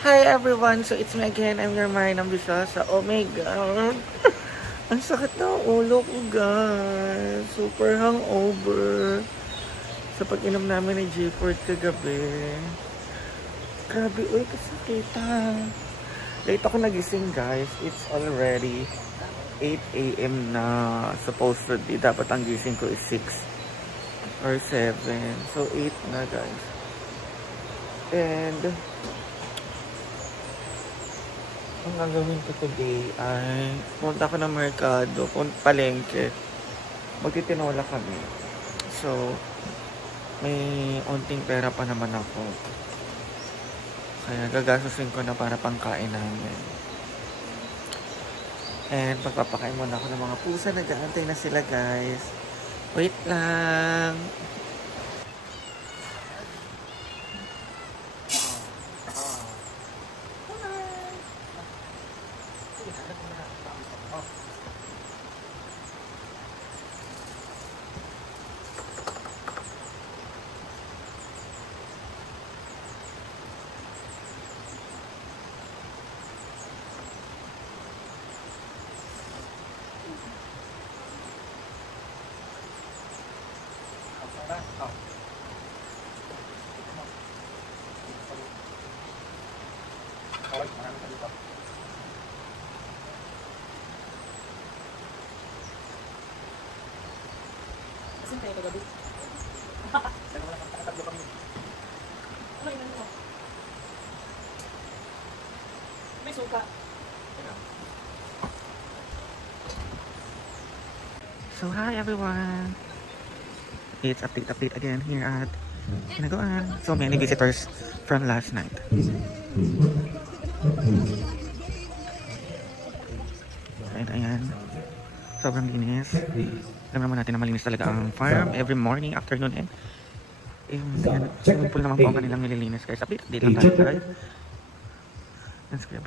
Hi everyone! So it's me again, I'm your Marina Bisasa. Oh my god! Ang sakit ng ulo ko guys! Super hangover! Sa pag-inom namin ni G4 kagabi. Grabe, uy, kasakitan! Late ako nagising guys. It's already 8 AM na. Supposedly, dapat ang gising ko is 6 or 7. So 8 na guys. And ang gagawin ko today ay punta ako ng merkado, palengke. Magtitinola kami. So, may onting pera pa naman ako. Kaya gagastusin ko na para pangkain namin. And pagpapakain muna ako ng mga pusa. Nag-aantay na sila guys. Wait lang. Kasi tayo kagabi. Tatlo kami. Ano yun mo? May suka. So hi everyone! It's update again here at Hinaguan. So many visitors from last night. Ayan. Sobrang linis. Alam naman natin na malinis talaga ang farm every morning, afternoon, and swimming pool naman po ang kanilang nililinis guys. Update lang tayo guys. That's kaya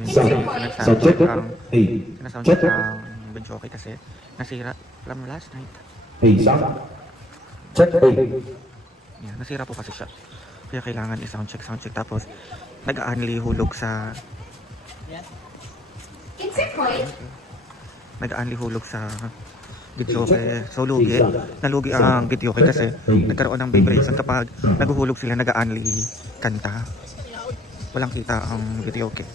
sinasound ang video okay kasi nasira from last night. Yeah, nasira po kasi siya. Kaya kailangan i-sound check tapos nag-aanli hulog sa videoke. So nalugi ang videoke kasi nagkaroon ng vibration kapag naguhulog sila, nag-aanli kanta. Walang kita ang videoke.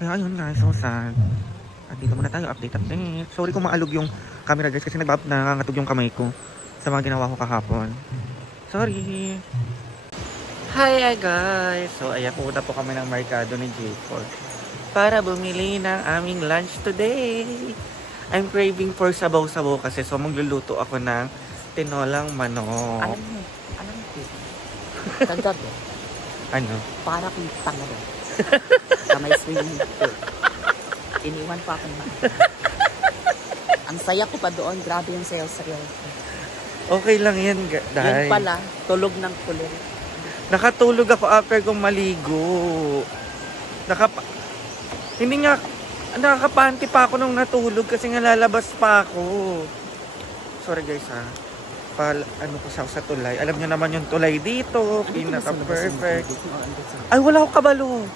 Kaya ayun guys, so sad. Dito muna tayo, update. Sorry kung maalog yung camera guys kasi nangangatog yung kamay ko sa mga ginawa ko kahapon. Sorry. Hi guys! So ayan, pupunta po kami ng merkado ni J4 para bumili ng aming lunch today. I'm craving for sabaw-sabaw kasi, so magluluto ako ng tinolang manok. Alam mo, dagdag eh. Ano? Para kung tanga rin. Sa may swimming pool. Iniwan pa ako naman. Ang saya ko pa doon. Grabe yung sayo-sayo. Okay lang yan, Yun pala, tulog ng kulong. Nakatulog ako after kong maligo. Hindi nga, nakakapanti pa ako nung natulog kasi nga lalabas pa ako. Sorry guys ha. Ano ko sa tulay. Alam niyo naman yung tulay dito. Pinaka-perfect. Ay, wala akong kabalo.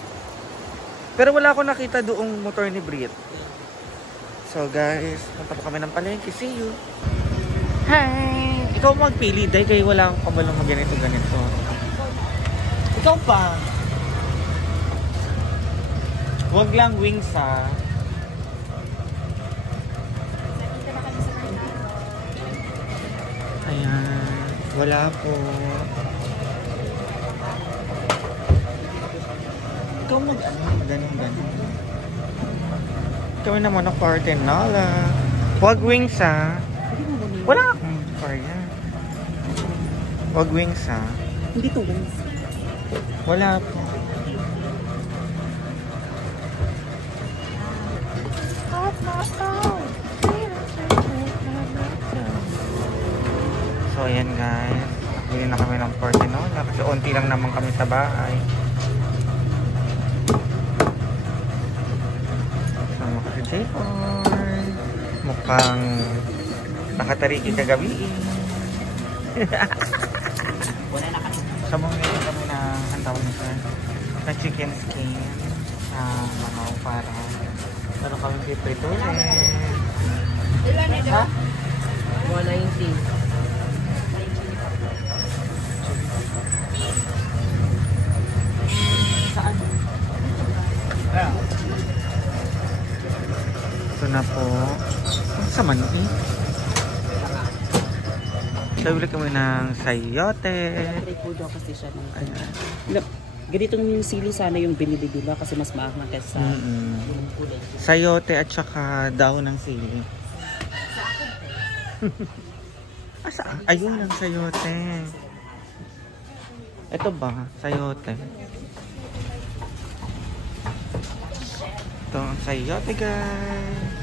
Pero wala akong nakita doong motor ni Brit. So guys, punta po kami ng palengke. See you. Hi! Ikaw magpili dahil kayo wala akong kabalong mag ganito. Ikaw pa. Huwag lang wings ha. Ayan. Wala po. Ikaw ganun. Kami naman ng tinola. Huwag wings ha. Wala akong Korea. Huwag wings ha. Hindi to wings. Wala po. So ayan guys, bili na kami ng tinola kasi onti lang naman kami sa bahay. So makaka-J4 mukhang nakatariki kagabi. Wala na kami. Sa mga ngayon kami ng, ang tawag nito, na chicken skin. Mamaw para ano kami piprituhin. Ilan nito? Ha? 190. Saan? Ito na po. Ang sama nyo eh. Sabili kami ng sayote. Free food daw kasi siya. Ganitong yung sili sana yung binili nila kasi mas maangang kaysa yung kulay. Sayote at saka daon ng sili. Ayun ang sayote. Ito ba? Sayote. Ito ang sayote guys.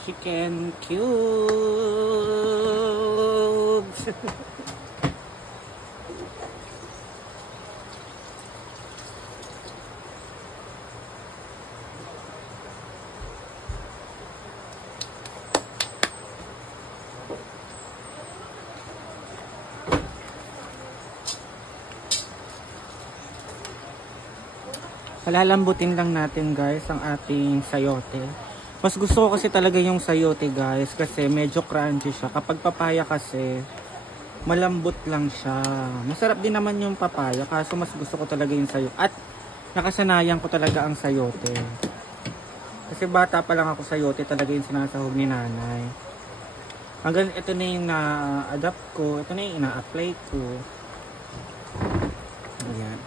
Chicken cubes. Palalambutin lang natin guys ang ating sayote. Mas gusto ko kasi talaga yung sayote guys kasi medyo crunchy siya. Kapag papaya kasi malambot lang siya. Masarap din naman yung papaya kaso mas gusto ko talaga yung sayote. At nakasanayan ko talaga ang sayote. Kasi bata pa lang ako sa yote talaga yung sinasahog ni nanay. Hanggang ito na yung na-adapt ko. Ito na yung ina-apply ko. Ayan.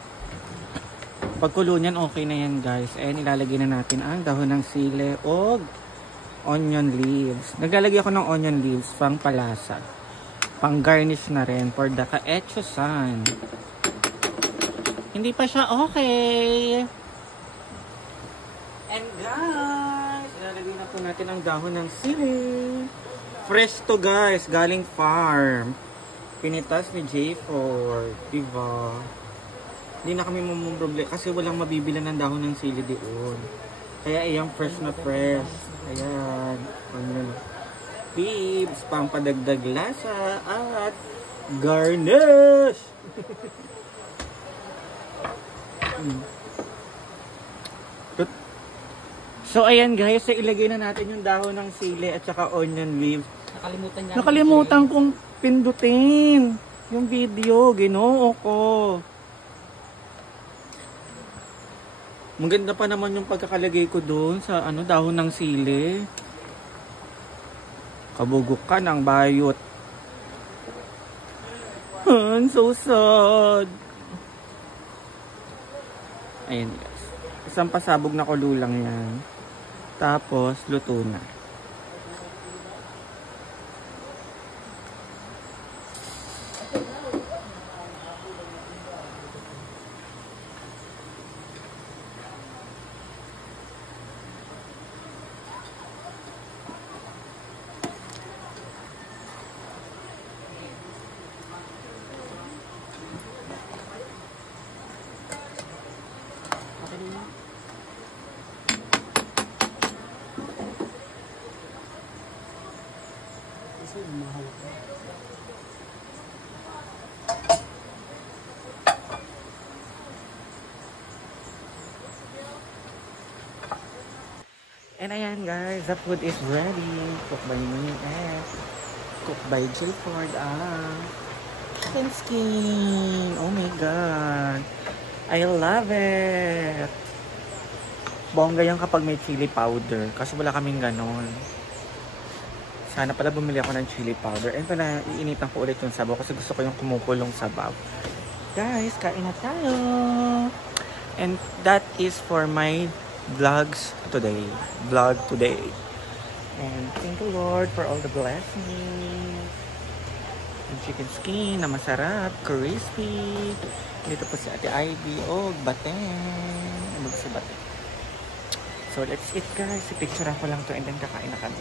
Pagkulo niyan, okay na yan guys. Ayan, ilalagay na natin ang dahon ng sili o onion leaves. Naglalagay ako ng onion leaves pang palasa. Pang garnish na rin for the kaetsusan. Hindi pa siya okay. And guys, ilalagay na po natin ang dahon ng sili. Fresh to guys, galing farm. Pinitas ni J4, diba? Hindi na kami mamumroble kasi walang mabibila ng dahon ng sili doon. Kaya ayan, fresh na fresh. Ayan. Ano, tips, pang padagdag lasa at garnish! So ayan guys, so ilagay na natin yung dahon ng sili at saka onion leaves. Nakalimutan kong pindutin yung video, ginoo ko. Maganda pa naman yung pagkakalagay ko doon sa ano, dahon ng sili. Kabugok ka ng bayot. I'm so sad. Ayan guys. Isang pasabog na kulo lang yan. Tapos, luto na. And ayan guys, the food is ready. Cooked by me and cooked by J4. Chicken skin. Oh my god. I love it. Bongga yan kapag may chili powder. Kasi wala kaming ganon. Sana pala bumili ako ng chili powder. And pala, iinitan ko ulit yung sabaw kasi gusto ko yung kumukulong sabaw. Guys, kain na tayo. And that is for my vlog today. And thank you Lord for all the blessings. And chicken skin na masarap, crispy. Dito po si Ate Ivy. Oh, bateng. Ano si bateng? So let's eat guys. Picture ko lang to and then kakain na kami.